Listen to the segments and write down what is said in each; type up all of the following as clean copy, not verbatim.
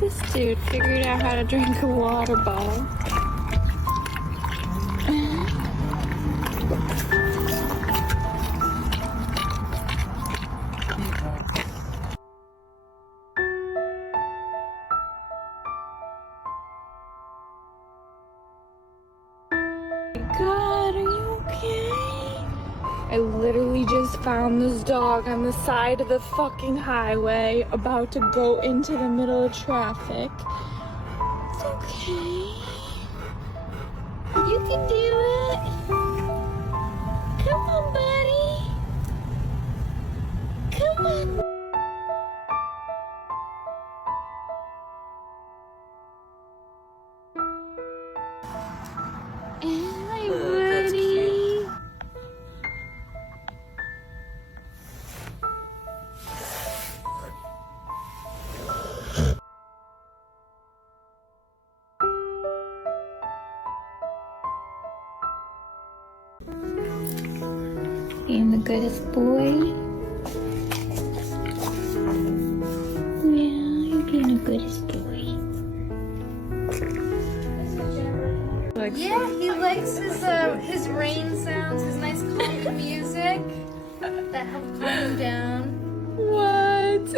This dude figured out how to drink a water bottle. God, are you okay? I literally just found this dog on the side of the fucking highway about to go into the middle of traffic. It's okay. You can do it. Come on, buddy. Come on. Hi, buddy. Being the goodest boy. Yeah, you're being the goodest boy. Yeah, he likes his rain sounds, his nice calming music that help calm him down. What?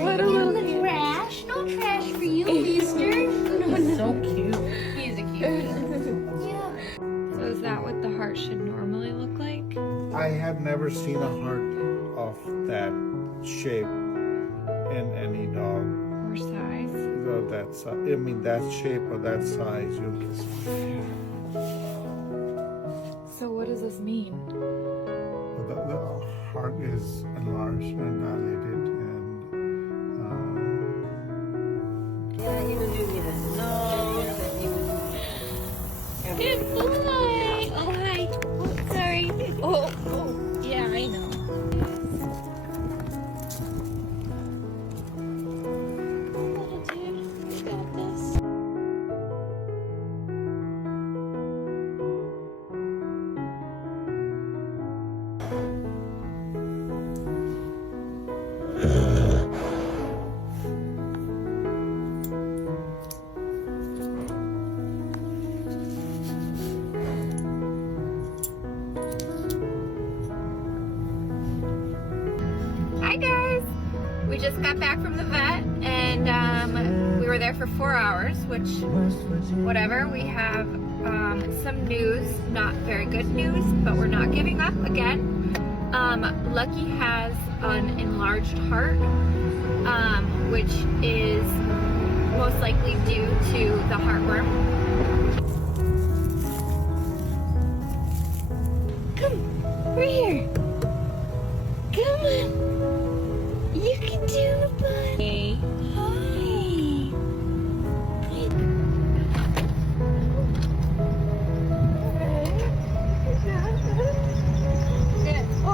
What a little the trash. No trash for you, Easter. He's so cute. He's a cute. Yeah. So is that what the heart should normally look like? I have never seen a heart of that shape in any dog. Or size? That shape or that size. So what does this mean? The heart is enlarged and dilated, and Yeah, he was doing his nose and he was... Good boy! Oh, hi. Oh, sorry. Oh, yeah, I know. Little dude, you got this. Hi guys! We just got back from the vet and we were there for 4 hours, which, whatever. We have some news, not very good news, but we're not giving up again. Lucky has an enlarged heart, which is most likely due to the heartworm. Come, we're here. Come on. You can do it, buddy. Hi. Good. Oh.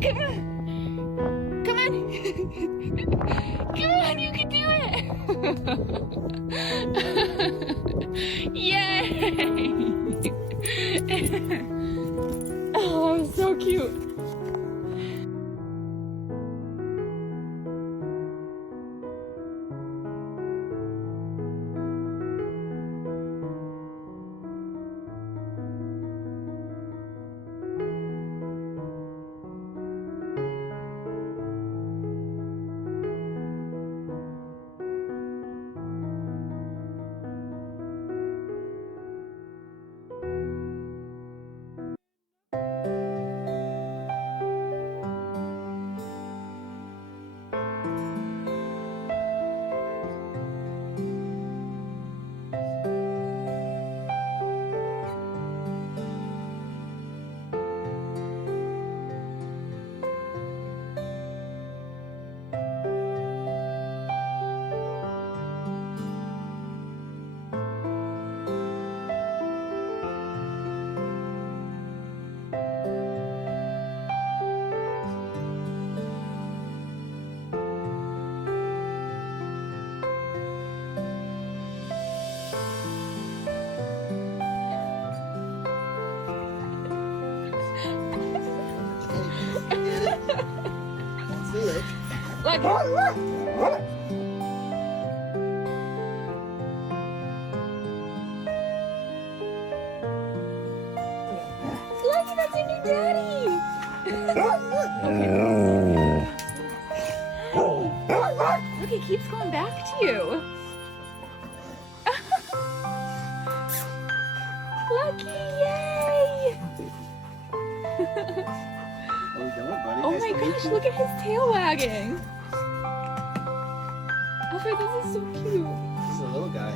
Good. Come on. Come on. Come on, you can do it. Yay. Oh, so cute. Lucky, that's your new daddy. Look, he keeps going back to you. Lucky, yay! Oh my gosh, look at his tail wagging. Alfred, this is so cute. This is a little guy.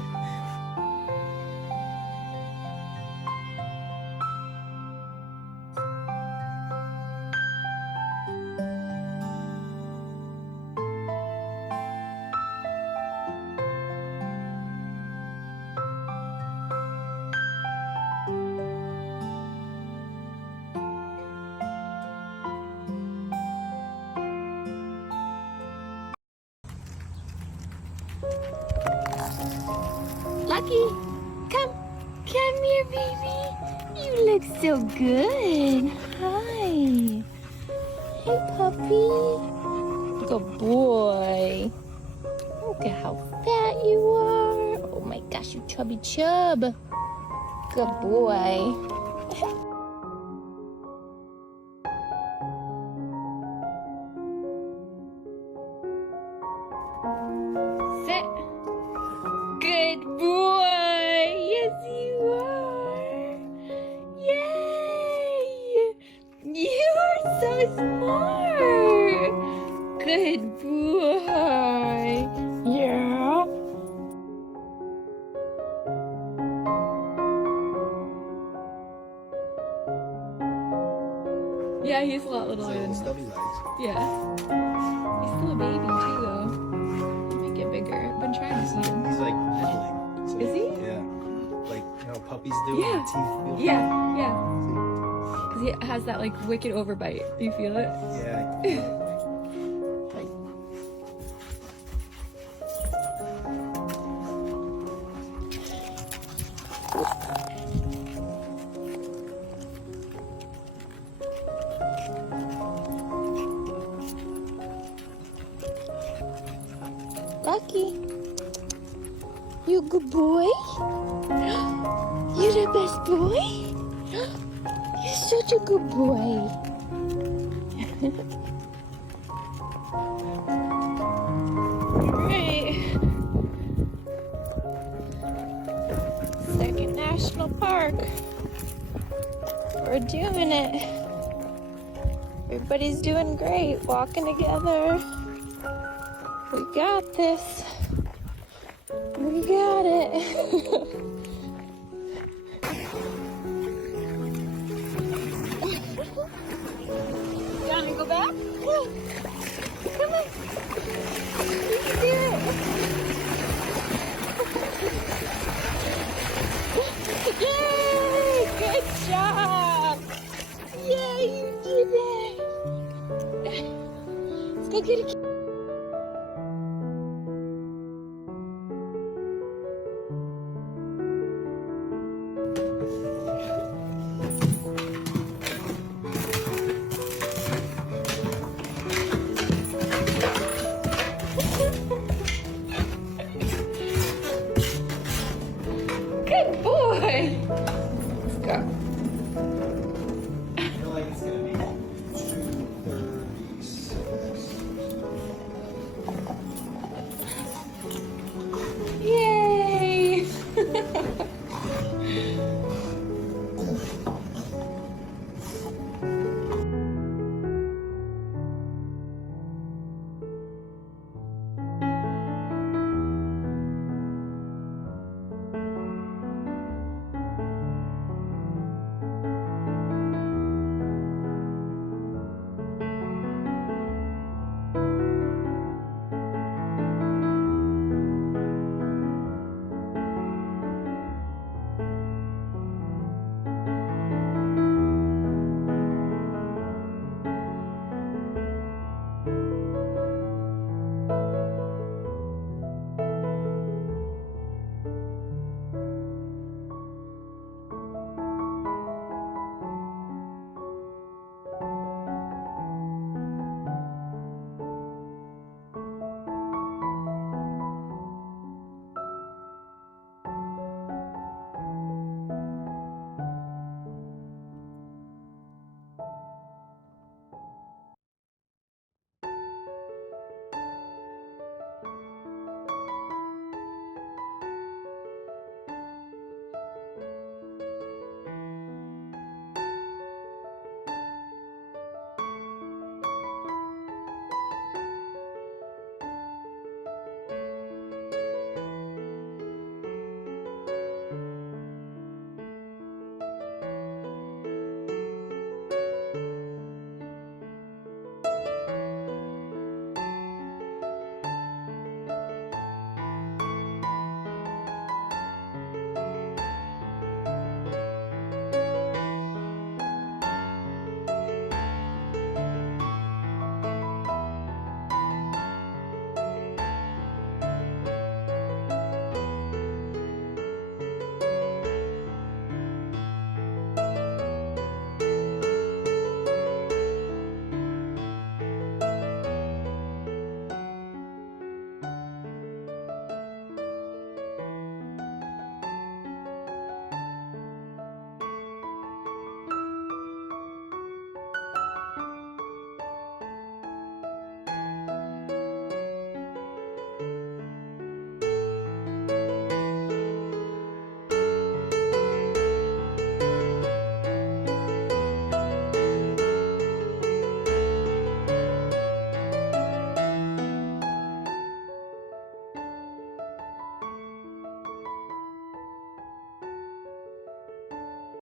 Lucky, come here, baby. You look so good. Hi. Hey, puppy. Good boy. Look at how fat you are. Oh my gosh, you chubby chub. Good boy. Sit. Good boy. Yes, you are. Yay. You are so smart. Good boy. Yeah. Yeah, he's a lot littler than Stubby legs. yeah. He's still a baby too, though. He might get bigger. I've been trying to feed him. He's like nibbling. So, Is he? Yeah. Like, you know, puppies do Yeah. with teeth. Feel. Yeah, yeah. Because he has that like wicked overbite. Do you feel it? Yeah. Like, Lucky, you good boy? You the best boy? You're such a good boy. Alright. Second National Park. We're doing it. Everybody's doing great. Walking together. We got this. We got it. You want to go back? Come on. Come on. You can do it. Yay! Good job. Yay, you did it. Let's go get a key. Good boy. Let's go. I feel like it's gonna be 2:36. Yay!